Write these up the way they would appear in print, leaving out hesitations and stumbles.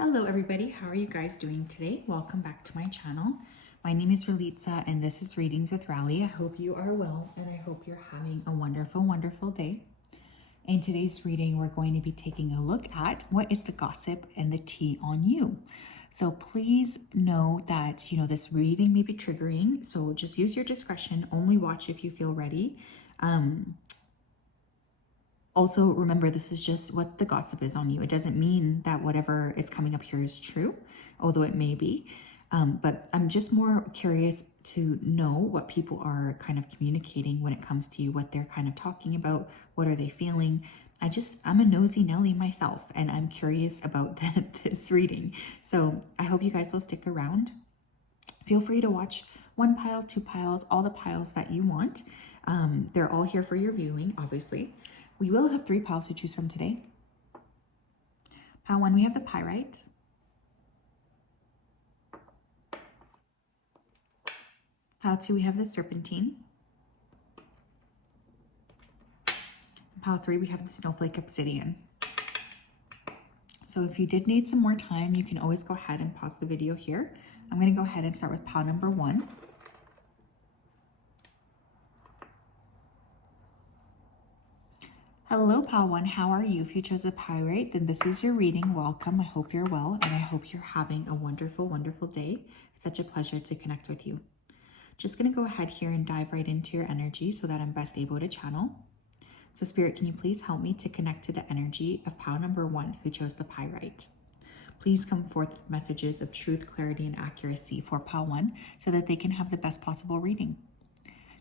Hello everybody, how are you guys doing today? Welcome back to my channel. My name is Ralitza and this is Readings with Rali. I hope you are well and I hope you're having a wonderful, wonderful day. In today's reading, we're going to be taking a look at what is the gossip and the tea on you. So please know that, this reading may be triggering, so just use your discretion. Only watch if you feel ready. Also, remember, this is just what the gossip is on you. It doesn't mean that whatever is coming up here is true, although it may be. But I'm just more curious to know what people are kind of communicating when it comes to you, what they're kind of talking about, what are they feeling. I'm a nosy Nelly myself, and I'm curious about this reading. So I hope you guys will stick around. Feel free to watch one pile, two piles, all the piles that you want. They're all here for your viewing, obviously. We will have 3 piles to choose from today. Pile 1, we have the pyrite. Pile 2, we have the serpentine. Pile 3, we have the snowflake obsidian. So if you did need some more time, you can always go ahead and pause the video here. I'm going to go ahead and start with pile number 1. Hello, pile 1. How are you? If you chose a pyrite, then this is your reading. Welcome. I hope you're well, and I hope you're having a wonderful, wonderful day. It's such a pleasure to connect with you. Just going to go ahead here and dive right into your energy so that I'm best able to channel. So Spirit, can you please help me to connect to the energy of pile number 1 who chose the pyrite? Please come forth with messages of truth, clarity, and accuracy for pile 1 so that they can have the best possible reading.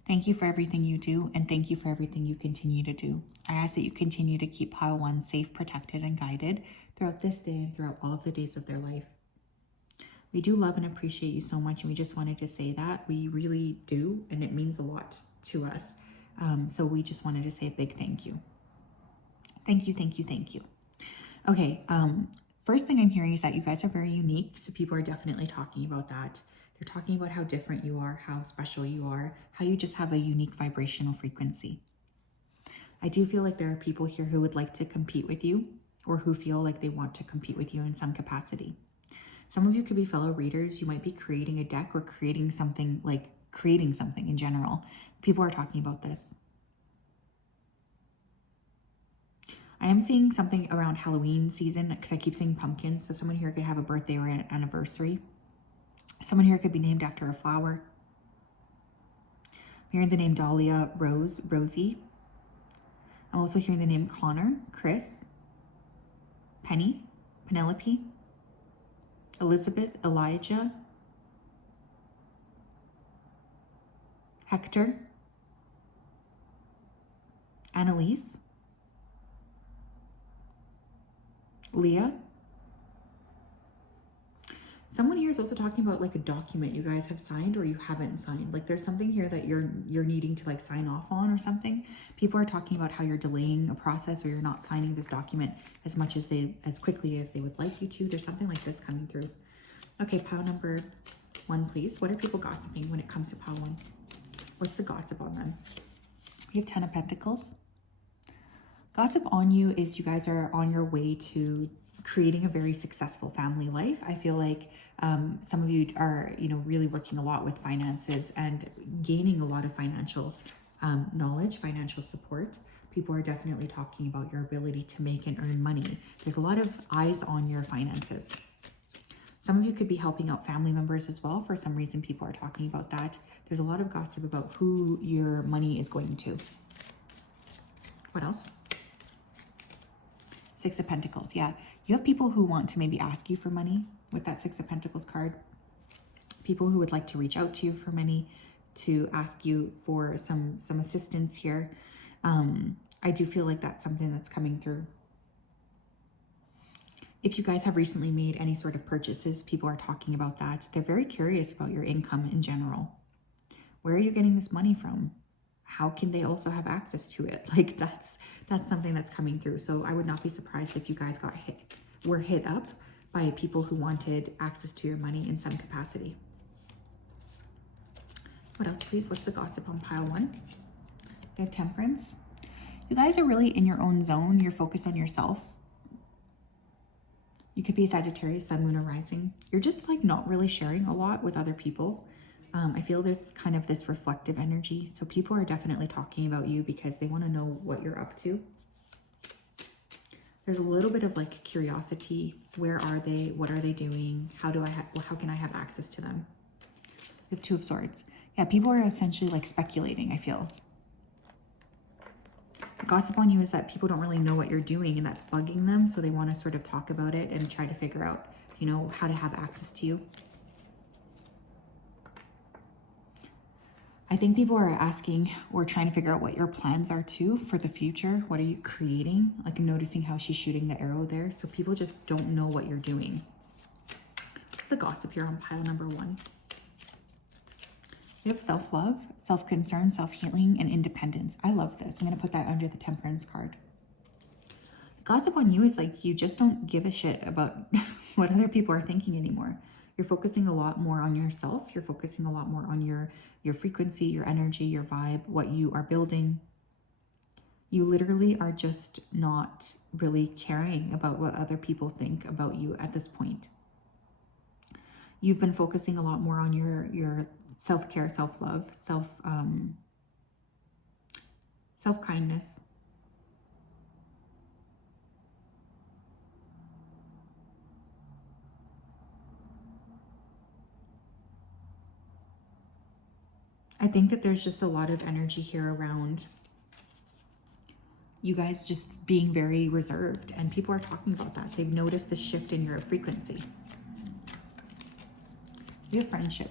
Thank you for everything you do, and thank you for everything you continue to do. I ask that you continue to keep pile 1 safe, protected, and guided throughout this day and throughout all of the days of their life. We do love and appreciate you so much, and we just wanted to say that. We really do, and it means a lot to us. So we just wanted to say a big thank you. Thank you, thank you, thank you. Okay, first thing I'm hearing is that you guys are very unique, so people are definitely talking about that. They're talking about how different you are, how special you are, how you just have a unique vibrational frequency. I do feel like there are people here who would like to compete with you or who feel like they want to compete with you in some capacity. Some of you could be fellow readers. You might be creating a deck or creating something in general. People are talking about this. I am seeing something around Halloween season because I keep seeing pumpkins. So someone here could have a birthday or an anniversary. Someone here could be named after a flower. I'm hearing the name Dahlia, Rose, Rosie. I'm also hearing the name Connor, Chris, Penny, Penelope, Elizabeth, Elijah, Hector, Annalise, Leah. Someone here is also talking about like a document you guys have signed or you haven't signed. Like there's something here that you're needing to like sign off on or something. People are talking about how you're delaying a process or you're not signing this document as quickly as they would like you to. There's something like this coming through. Okay, pile number 1, please. What are people gossiping when it comes to pile 1? What's the gossip on them? We have 10 of Pentacles. Gossip on you is you guys are on your way to creating a very successful family life. I feel like some of you are, really working a lot with finances and gaining a lot of financial knowledge, financial support. People are definitely talking about your ability to make and earn money. There's a lot of eyes on your finances. Some of you could be helping out family members as well. For some reason, people are talking about that. There's a lot of gossip about who your money is going to. What else? 6 of Pentacles. Yeah, you have people who want to maybe ask you for money with that 6 of Pentacles card. People who would like to reach out to you for money, to ask you for some assistance here. I do feel like that's something that's coming through. If you guys have recently made any sort of purchases, people are talking about that. They're very curious about your income in general. Where are you getting this money from? How can they also have access to it? Like that's something that's coming through. So I would not be surprised if you guys were hit up by people who wanted access to your money in some capacity. What else, please? What's the gossip on pile 1? We have Temperance. You guys are really in your own zone. You're focused on yourself. You could be a Sagittarius, Sun, Moon, or Rising. You're just like not really sharing a lot with other people. I feel there's kind of this reflective energy. So people are definitely talking about you because they want to know what you're up to. There's a little bit of like curiosity. Where are they? What are they doing? How can I have access to them? We have Two of Swords. Yeah, people are essentially like speculating, I feel. Gossip on you is that people don't really know what you're doing and that's bugging them. So they want to sort of talk about it and try to figure out, you know, how to have access to you. I think people are asking or trying to figure out what your plans are too for the future. What are you creating? Like I'm noticing how she's shooting the arrow there. So people just don't know what you're doing. What's the gossip here on pile number 1? We have self-love, self-concern, self-healing, and independence. I love this. I'm going to put that under the Temperance card. Gossip on you is like you just don't give a shit about what other people are thinking anymore. You're focusing a lot more on yourself. You're focusing a lot more on your frequency, your energy, your vibe, what you are building. You literally are just not really caring about what other people think about you at this point. You've been focusing a lot more on your self-care, self-love, self-kindness. I think that there's just a lot of energy here around you guys just being very reserved, and people are talking about that. They've noticed the shift in your frequency. We have friendship,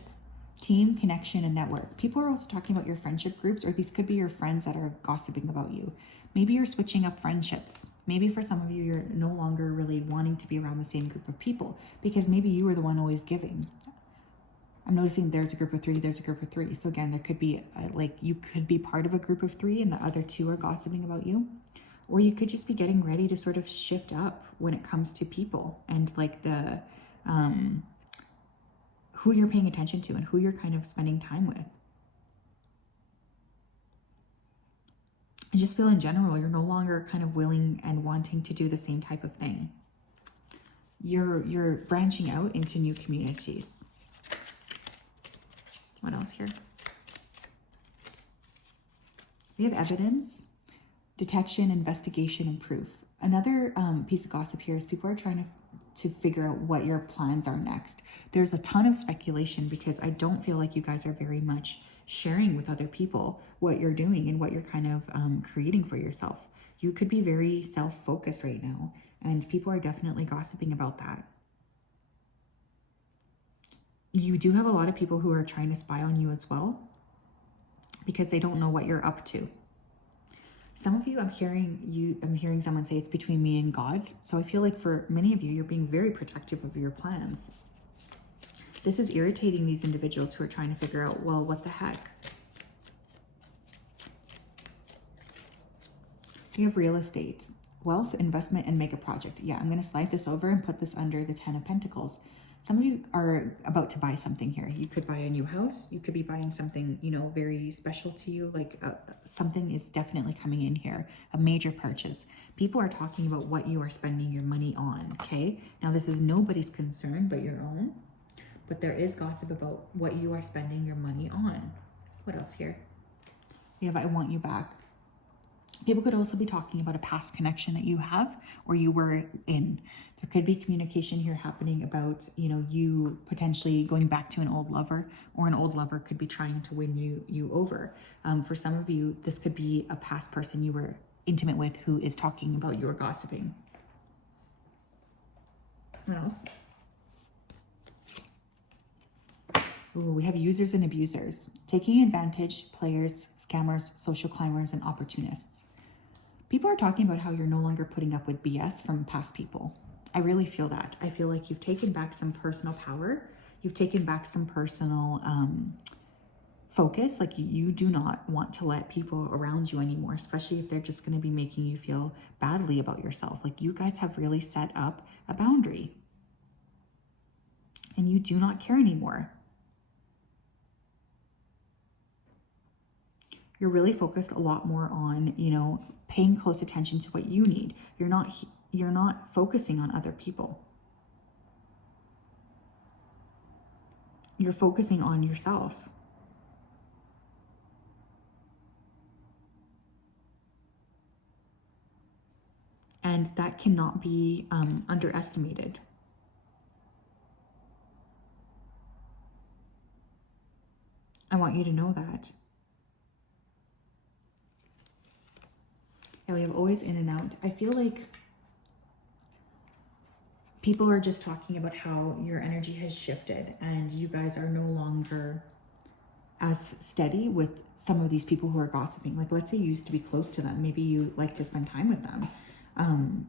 team, connection, and network. People are also talking about your friendship groups, or these could be your friends that are gossiping about you. Maybe you're switching up friendships. Maybe for some of you, you're no longer really wanting to be around the same group of people because maybe you were the one always giving. I'm noticing there's a group of 3, there's a group of 3. So again, there could be like you could be part of a group of 3 and the other 2 are gossiping about you. Or you could just be getting ready to sort of shift up when it comes to people and like the who you're paying attention to and who you're kind of spending time with. I just feel in general, you're no longer kind of willing and wanting to do the same type of thing. You're branching out into new communities. What else here? We have evidence, detection, investigation, and proof. Another piece of gossip here is people are trying to figure out what your plans are next. There's a ton of speculation because I don't feel like you guys are very much sharing with other people what you're doing and what you're kind of creating for yourself. You could be very self-focused right now, and people are definitely gossiping about that. You do have a lot of people who are trying to spy on you as well because they don't know what you're up to. Some of you, I'm hearing someone say it's between me and God. So I feel like for many of you, you're being very protective of your plans. This is irritating these individuals who are trying to figure out, well, what the heck? We have real estate, wealth, investment, and mega project. Yeah, I'm going to slide this over and put this under the 10 of Pentacles. Some of you are about to buy something here. You could buy a new house. You could be buying something, you know, very special to you. Like something is definitely coming in here, a major purchase. People are talking about what you are spending your money on, okay? Now, this is nobody's concern but your own, but there is gossip about what you are spending your money on. What else here? We have I want you back. People could also be talking about a past connection that you have or you were in. There could be communication here happening about, you know, you potentially going back to an old lover, or an old lover could be trying to win you over. For some of you, this could be a past person you were intimate with who is talking about your gossiping. What else? Ooh, we have users and abusers. Taking advantage, players, scammers, social climbers, and opportunists. People are talking about how you're no longer putting up with BS from past people. I really feel that. I feel like you've taken back some personal power. You've taken back some personal focus. Like you do not want to let people around you anymore, especially if they're just going to be making you feel badly about yourself. Like you guys have really set up a boundary and you do not care anymore. You're really focused a lot more on, you know, paying close attention to what you need. You're not focusing on other people. You're focusing on yourself. And that cannot be underestimated. I want you to know that. Yeah, we have always in and out. I feel like people are just talking about how your energy has shifted and you guys are no longer as steady with some of these people who are gossiping. Like, let's say you used to be close to them. Maybe you like to spend time with them.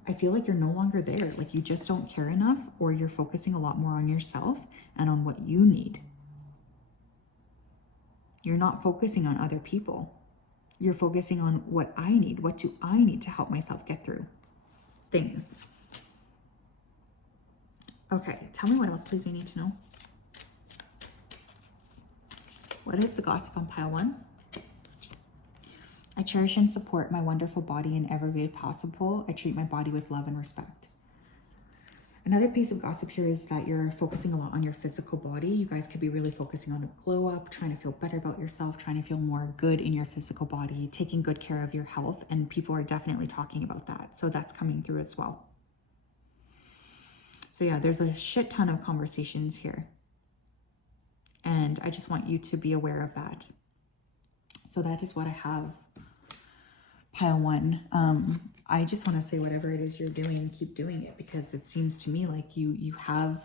I feel like you're no longer there. Like, you just don't care enough, or you're focusing a lot more on yourself and on what you need. You're not focusing on other people. You're focusing on what I need. What do I need to help myself get through things? Okay, tell me what else, please, we need to know. What is the gossip on pile 1? I cherish and support my wonderful body in every way possible. I treat my body with love and respect. Another piece of gossip here is that you're focusing a lot on your physical body. You guys could be really focusing on a glow up, trying to feel better about yourself, trying to feel more good in your physical body, taking good care of your health. And people are definitely talking about that. So that's coming through as well. So yeah, there's a shit ton of conversations here. And I just want you to be aware of that. So that is what I have. Pile 1. I just want to say whatever it is you're doing, keep doing it, because it seems to me like you have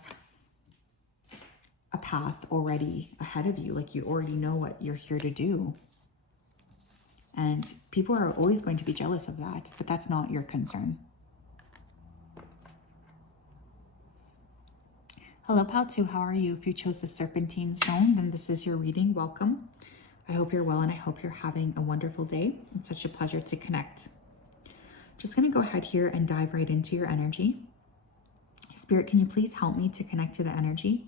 a path already ahead of you. Like, you already know what you're here to do. And people are always going to be jealous of that, but that's not your concern. Hello, Pile 2. How are you? If you chose the Serpentine Stone, then this is your reading. Welcome. I hope you're well, and I hope you're having a wonderful day. It's such a pleasure to connect. Just going to go ahead here and dive right into your energy. Spirit, can you please help me to connect to the energy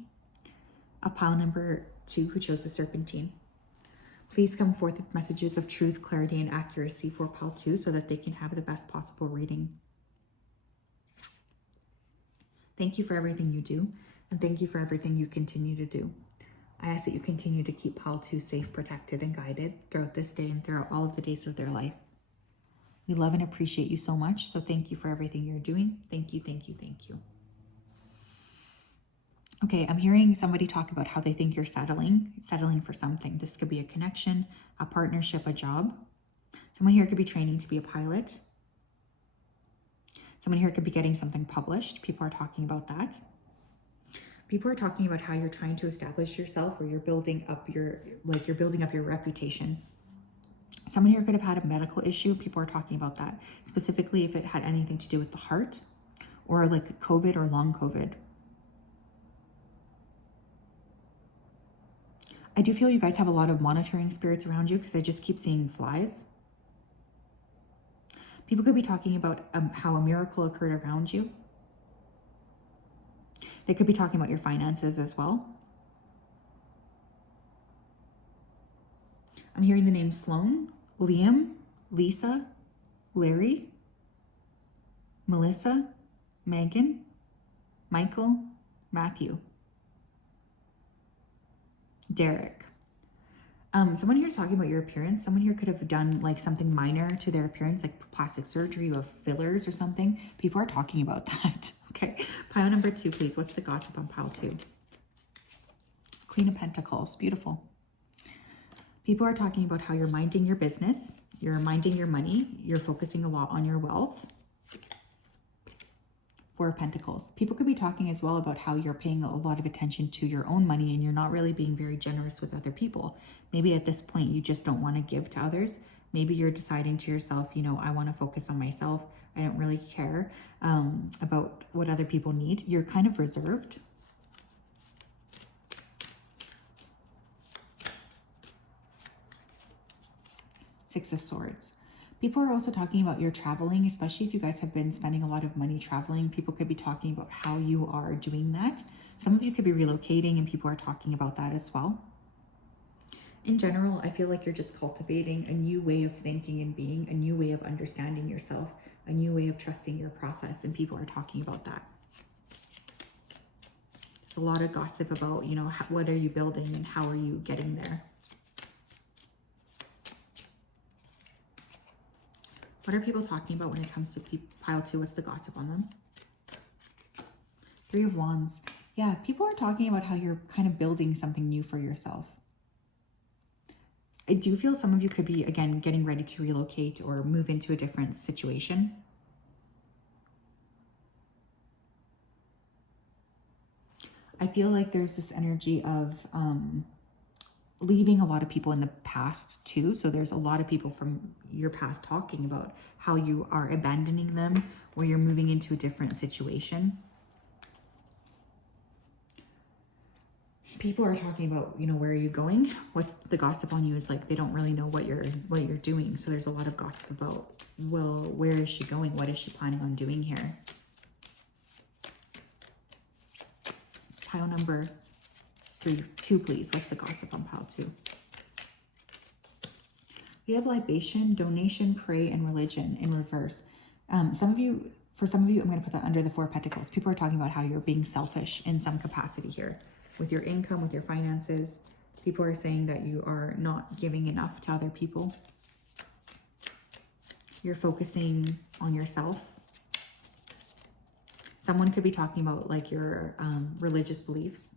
of pile number 2 who chose the Serpentine? Please come forth with messages of truth, clarity, and accuracy for pile 2 so that they can have the best possible reading. Thank you for everything you do, and thank you for everything you continue to do. I ask that you continue to keep pile 2 safe, protected, and guided throughout this day and throughout all of the days of their life. We love and appreciate you so much. So thank you for everything you're doing. Thank you, thank you, thank you. Okay, I'm hearing somebody talk about how they think you're settling for something. This could be a connection, a partnership, a job. Someone here could be training to be a pilot. Someone here could be getting something published. People are talking about that. People are talking about how you're trying to establish yourself, or you're building up your reputation. Someone here could have had a medical issue. People are talking about that, specifically if it had anything to do with the heart, or like COVID or long COVID. I do feel you guys have a lot of monitoring spirits around you, because I just keep seeing flies. People could be talking about how a miracle occurred around you. They could be talking about your finances as well. I'm hearing the name Sloan, Liam, Lisa, Larry, Melissa, Megan, Michael, Matthew, Derek. Someone here is talking about your appearance. Someone here could have done like something minor to their appearance, like plastic surgery or fillers or something. People are talking about that. Okay, pile number 2, please. What's the gossip on pile 2? Queen of Pentacles. Beautiful. People are talking about how you're minding your business, you're minding your money, you're focusing a lot on your wealth. 4 of Pentacles. People could be talking as well about how you're paying a lot of attention to your own money and you're not really being very generous with other people. Maybe at this point you just don't want to give to others. Maybe you're deciding to yourself, you know, I want to focus on myself. I don't really care about what other people need. You're kind of reserved. Six of Swords. People are also talking about your traveling, especially if you guys have been spending a lot of money traveling. People could be talking about how you are doing that. Some of you could be relocating, and people are talking about that as well. In general, I feel like you're just cultivating a new way of thinking and being, a new way of understanding yourself, a new way of trusting your process, and people are talking about that. There's a lot of gossip about, you know, what are you building and how are you getting there? What are people talking about when it comes to pile 2? What's the gossip on them? 3 of Wands. Yeah, people are talking about how you're kind of building something new for yourself. I do feel some of you could be, again, getting ready to relocate or move into a different situation. I feel like there's this energy of leaving a lot of people in the past too. So there's a lot of people from your past talking about how you are abandoning them or you're moving into a different situation. People are talking about, you know, where are you going? What's the gossip on you is like they don't really know what you're doing. So there's a lot of gossip about, well, where is she going? What is she planning on doing here? Pile number 2, please. What's the gossip on pile 2? We have libation, donation, pray, and religion in reverse. For some of you, I'm going to put that under the 4 of Pentacles. People are talking about how you're being selfish in some capacity here. With your income, with your finances. People are saying that you are not giving enough to other people. You're focusing on yourself. Someone could be talking about like your religious beliefs.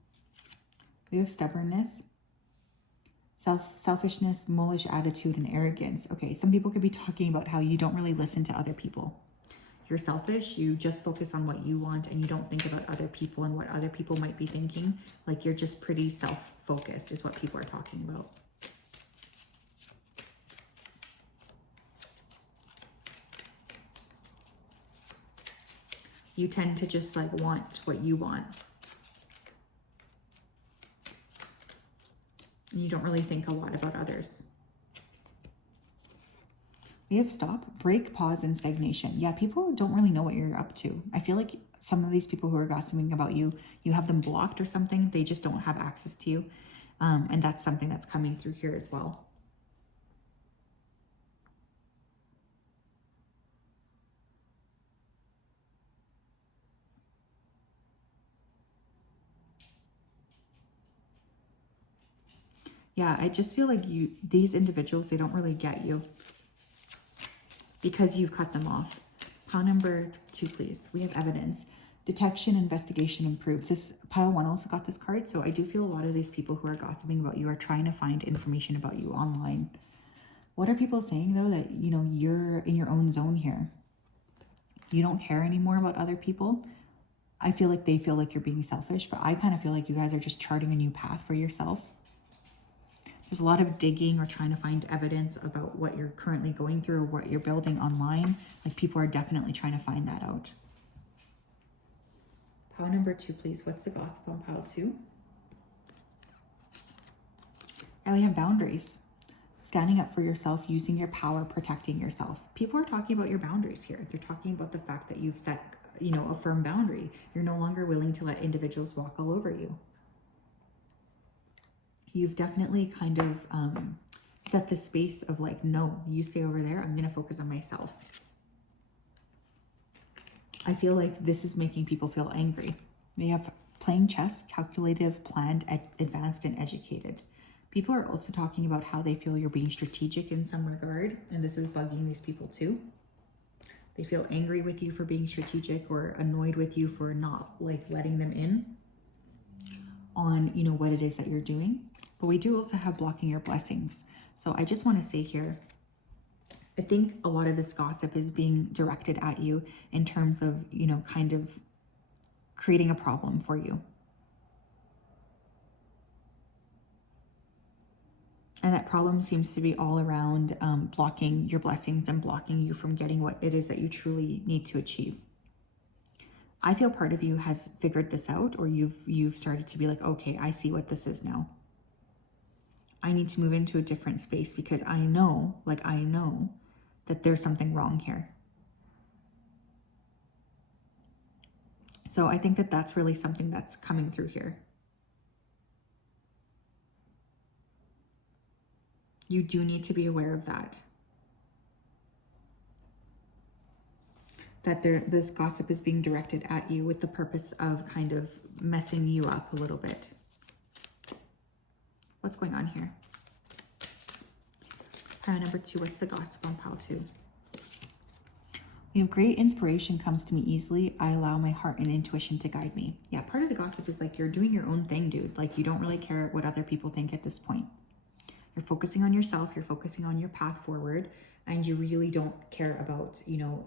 We have stubbornness, selfishness, mulish attitude, and arrogance. Okay, some people could be talking about how you don't really listen to other people. You're selfish, you just focus on what you want and you don't think about other people and what other people might be thinking. Like you're just pretty self-focused is what people are talking about. You tend to just like want what you want. And you don't really think a lot about others. We have stop, break, pause, and stagnation. Yeah, people don't really know what you're up to. I feel like some of these people who are gossiping about you, you have them blocked or something. They just don't have access to you. And that's something that's coming through here as well. Yeah, I just feel like these individuals, they don't really get you because you've cut them off. Pile number 2, please. We have evidence. Detection, investigation, improve. This pile 1 also got this card. So I do feel a lot of these people who are gossiping about you are trying to find information about you online. What are people saying though? That, you know, you're in your own zone here. You don't care anymore about other people. I feel like they feel like you're being selfish, but I kind of feel like you guys are just charting a new path for yourself. There's a lot of digging or trying to find evidence about what you're currently going through or what you're building online. Like people are definitely trying to find that out. Pile number 2, please. What's the gossip on pile 2? Now we have boundaries. Standing up for yourself, using your power, protecting yourself. People are talking about your boundaries here. They're talking about the fact that you've set, you know, a firm boundary. You're no longer willing to let individuals walk all over you. You've definitely kind of set the space of like, no, you stay over there. I'm going to focus on myself. I feel like this is making people feel angry. They have playing chess, calculative, planned, advanced, and educated. People are also talking about how they feel you're being strategic in some regard. And this is bugging these people too. They feel angry with you for being strategic or annoyed with you for not like letting them in on, you know, what it is that you're doing. But we do also have blocking your blessings. So I just want to say here, I think a lot of this gossip is being directed at you in terms of, you know, kind of creating a problem for you. And that problem seems to be all around blocking your blessings and blocking you from getting what it is that you truly need to achieve. I feel part of you has figured this out, or you've started to be like, okay, I see what this is now. I need to move into a different space because I know that there's something wrong here. So I think that that's really something that's coming through here. You do need to be aware of that. That this gossip is being directed at you with the purpose of kind of messing you up a little bit. What's going on here? Pile number 2, what's the gossip on pile 2? We have great inspiration comes to me easily. I allow my heart and intuition to guide me. Yeah, part of the gossip is like you're doing your own thing, dude. Like you don't really care what other people think at this point. You're focusing on yourself, you're focusing on your path forward, and you really don't care about, you know,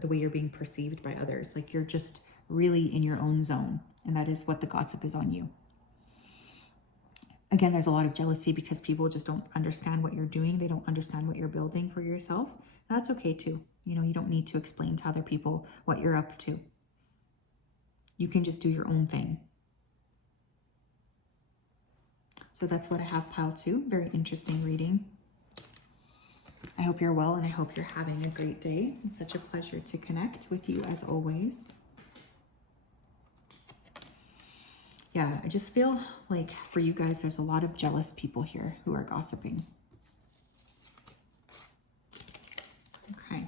the way you're being perceived by others. Like you're just really in your own zone, and that is what the gossip is on you. Again, there's a lot of jealousy because people just don't understand what you're doing. They don't understand what you're building for yourself. That's okay too. You know, you don't need to explain to other people what you're up to. You can just do your own thing. So that's what I have pile 2. Very interesting reading. I hope you're well and I hope you're having a great day. It's such a pleasure to connect with you as always. Yeah, I just feel like for you guys, there's a lot of jealous people here who are gossiping. Okay.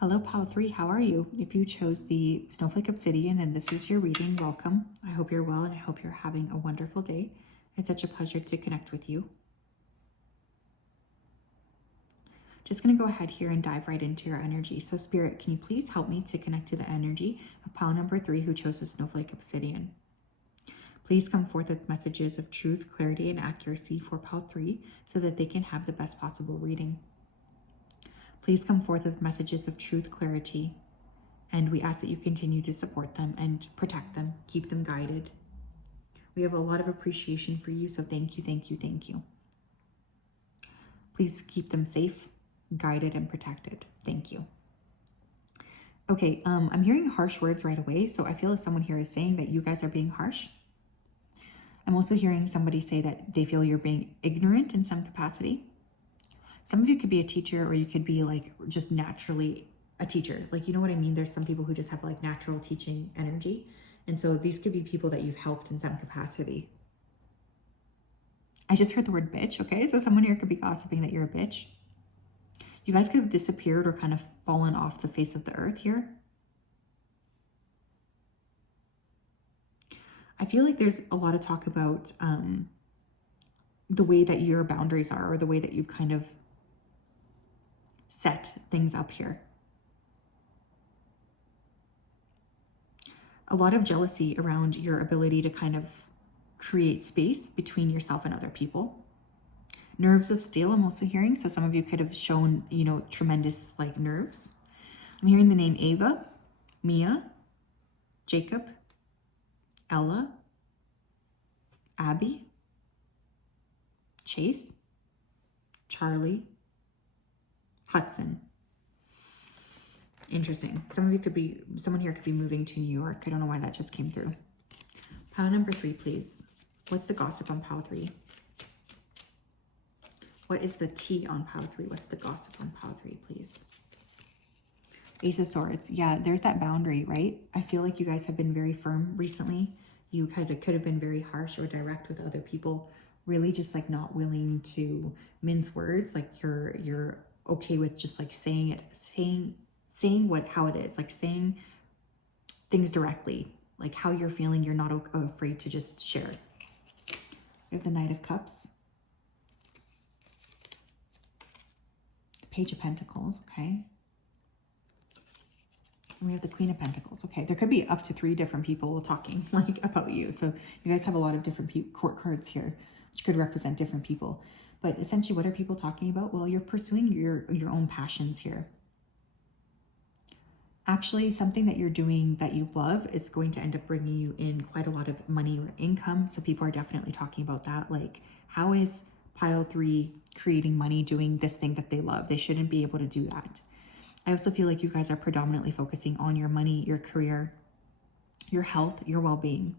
Hello, pile 3. How are you? If you chose the Snowflake Obsidian, then this is your reading. Welcome. I hope you're well and I hope you're having a wonderful day. It's such a pleasure to connect with you. Just going to go ahead here and dive right into your energy. So Spirit, can you please help me to connect to the energy of pile number 3 who chose the Snowflake Obsidian? Please come forth with messages of truth, clarity, and accuracy for pile 3 so that they can have the best possible reading. Please come forth with messages of truth, clarity, and we ask that you continue to support them and protect them, keep them guided. We have a lot of appreciation for you, so thank you, thank you, thank you. Please keep them safe, guided, and protected. Thank you. Okay, I'm hearing harsh words right away, so I feel like someone here is saying that you guys are being harsh. I'm also hearing somebody say that they feel you're being ignorant in some capacity. Some of you could be a teacher, or you could be like just naturally a teacher. Like, you know what I mean? There's some people who just have like natural teaching energy. And so these could be people that you've helped in some capacity. I just heard the word bitch, okay? So someone here could be gossiping that you're a bitch. You guys could have disappeared or kind of fallen off the face of the earth here. I feel like there's a lot of talk about the way that your boundaries are, or the way that you've kind of set things up here. A lot of jealousy around your ability to kind of create space between yourself and other people. Nerves of steel, I'm also hearing. So some of you could have shown, you know, tremendous like nerves. I'm hearing the name Ava, Mia, Jacob, Ella, Abby, Chase, Charlie, Hudson. Interesting. Someone here could be moving to New York. I don't know why that just came through. Pile number 3, please. What's the gossip on pile 3? What is the tea on pile 3? What's the gossip on pile 3, please? Ace of Swords. Yeah, there's that boundary, right? I feel like you guys have been very firm recently. You could have been very harsh or direct with other people. Really just like not willing to mince words. Like you're okay with just like saying it, saying how it is, like saying things directly, like how you're feeling. You're not afraid to just share. We have the Knight of Cups, the Page of Pentacles, okay, and we have the Queen of Pentacles. Okay, there could be up to 3 different people talking like about you, so you guys have a lot of different court cards here, which could represent different people. But essentially, what are people talking about? Well, you're pursuing your own passions here. Actually, something that you're doing that you love is going to end up bringing you in quite a lot of money or income. So people are definitely talking about that. Like, how is pile 3 creating money doing this thing that they love? They shouldn't be able to do that. I also feel like you guys are predominantly focusing on your money, your career, your health, your well-being.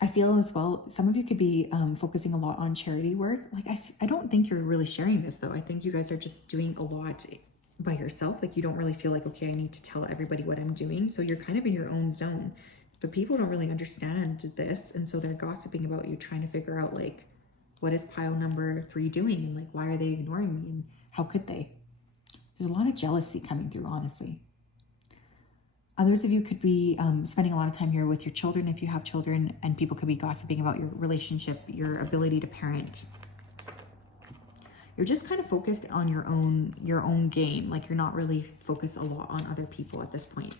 I feel as well, some of you could be focusing a lot on charity work. Like, I don't think you're really sharing this though. I think you guys are just doing a lot by yourself. Like, you don't really feel like, okay, I need to tell everybody what I'm doing. So you're kind of in your own zone, but people don't really understand this. And so they're gossiping about you, trying to figure out like What is pile number 3 doing? And like, why are they ignoring me? And how could they? There's a lot of jealousy coming through, honestly. Others of you could be spending a lot of time here with your children if you have children, and people could be gossiping about your relationship, your ability to parent. You're just kind of focused on your own game. Like you're not really focused a lot on other people at this point.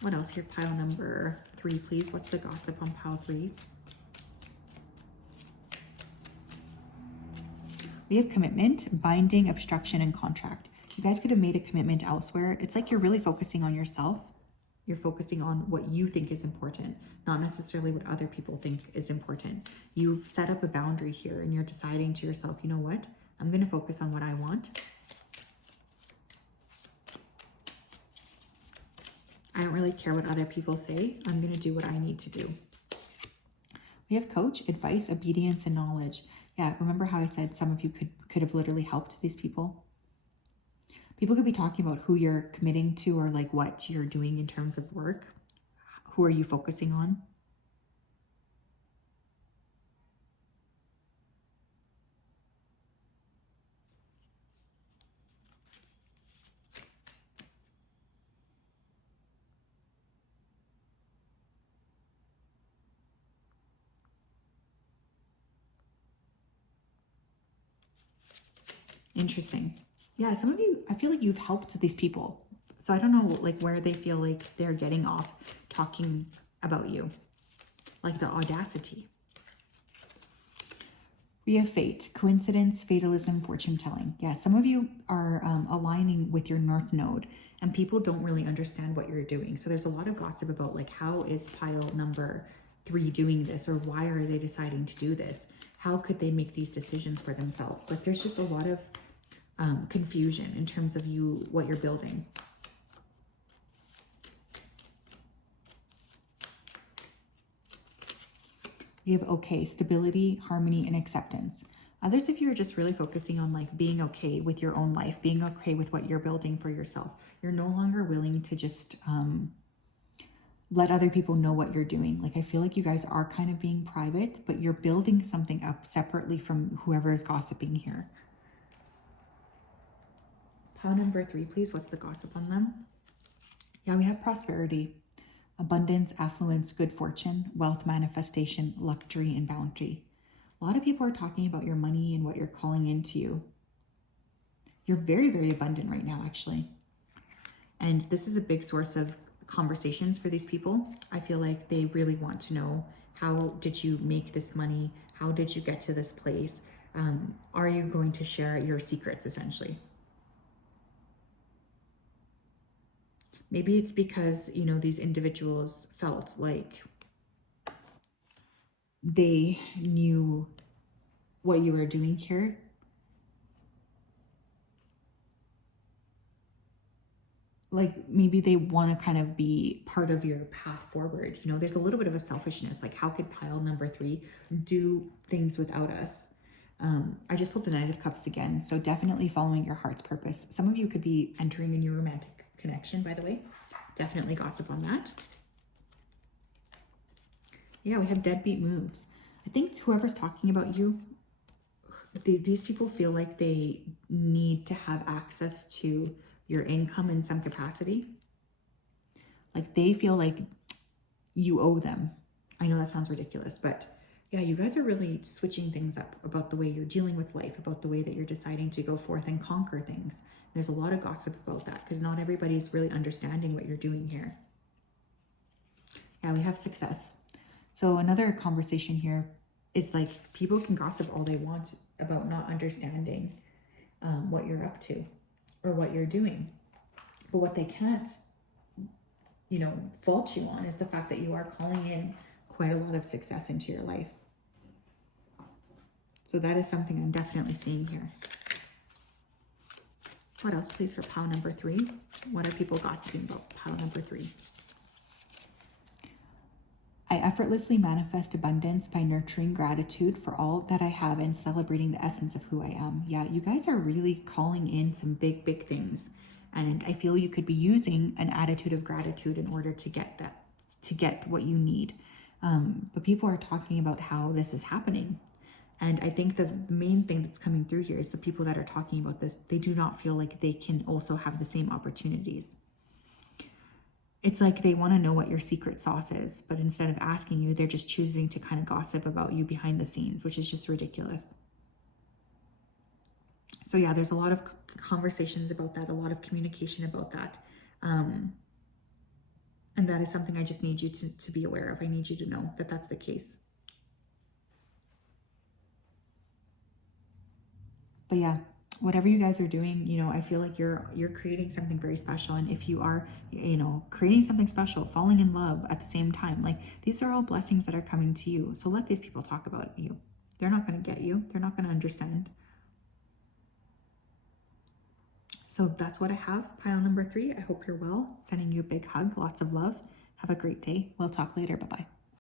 What else here? Pile number 3, please. What's the gossip on pile 3s? We have commitment, binding, obstruction, and contract. You guys could have made a commitment elsewhere. It's like you're really focusing on yourself. You're focusing on what you think is important, not necessarily what other people think is important. You've set up a boundary here and you're deciding to yourself, you know what? I'm going to focus on what I want. I don't really care what other people say. I'm going to do what I need to do. We have coach, advice, obedience, and knowledge. Yeah, remember how I said some of you could have literally helped these people? People could be talking about who you're committing to or like what you're doing in terms of work. Who are you focusing on? Interesting. Yeah, some of you, I feel like you've helped these people. So I don't know like where they feel like they're getting off talking about you. Like the audacity. We have fate, coincidence, fatalism, fortune telling. Yeah, some of you are aligning with your North Node and people don't really understand what you're doing. So there's a lot of gossip about like, how is pile number 3 doing this? Or why are they deciding to do this? How could they make these decisions for themselves? Like there's just a lot of confusion in terms of what you're building. We have okay, stability, harmony, and acceptance. Others of you are just really focusing on like being okay with your own life, being okay with what you're building for yourself. You're no longer willing to just let other people know what you're doing. Like I feel like you guys are kind of being private, but you're building something up separately from whoever is gossiping here. Pile number 3, please. What's the gossip on them? Yeah, we have prosperity, abundance, affluence, good fortune, wealth manifestation, luxury, and bounty. A lot of people are talking about your money and what you're calling into you. You're very, very abundant right now, actually. And this is a big source of conversations for these people. I feel like they really want to know, how did you make this money? How did you get to this place? Are you going to share your secrets, essentially? Maybe it's because, you know, these individuals felt like they knew what you were doing here. Like maybe they want to kind of be part of your path forward. You know, there's a little bit of a selfishness. Like how could pile number 3 do things without us? I just pulled the Knight of Cups again. So definitely following your heart's purpose. Some of you could be entering a new romantic connection, by the way. Definitely gossip on that. Yeah, we have deadbeat moves. I think whoever's talking about you, these people feel like they need to have access to your income in some capacity. Like they feel like you owe them. I know that sounds ridiculous, but yeah, you guys are really switching things up about the way you're dealing with life, about the way that you're deciding to go forth and conquer things. There's a lot of gossip about that because not everybody's really understanding what you're doing here. Yeah, we have success. So another conversation here is like people can gossip all they want about not understanding what you're up to or what you're doing. But what they can't, you know, fault you on is the fact that you are calling in quite a lot of success into your life. So that is something I'm definitely seeing here. What else, please, for pile number 3? What are people gossiping about? Pile number 3. I effortlessly manifest abundance by nurturing gratitude for all that I have and celebrating the essence of who I am. Yeah, you guys are really calling in some big, big things. And I feel you could be using an attitude of gratitude in order to get that, to get what you need. But people are talking about how this is happening. And I think the main thing that's coming through here is the people that are talking about this, they do not feel like they can also have the same opportunities. It's like they want to know what your secret sauce is, but instead of asking you, they're just choosing to kind of gossip about you behind the scenes, which is just ridiculous. So yeah, there's a lot of conversations about that, a lot of communication about that. And that is something I just need you to be aware of. I need you to know that that's the case. But yeah, whatever you guys are doing, you know, I feel like you're creating something very special. And if you are, you know, creating something special, falling in love at the same time, like these are all blessings that are coming to you. So let these people talk about you. They're not going to get you. They're not going to understand. So that's what I have. Pile number 3. I hope you're well. Sending you a big hug. Lots of love. Have a great day. We'll talk later. Bye-bye.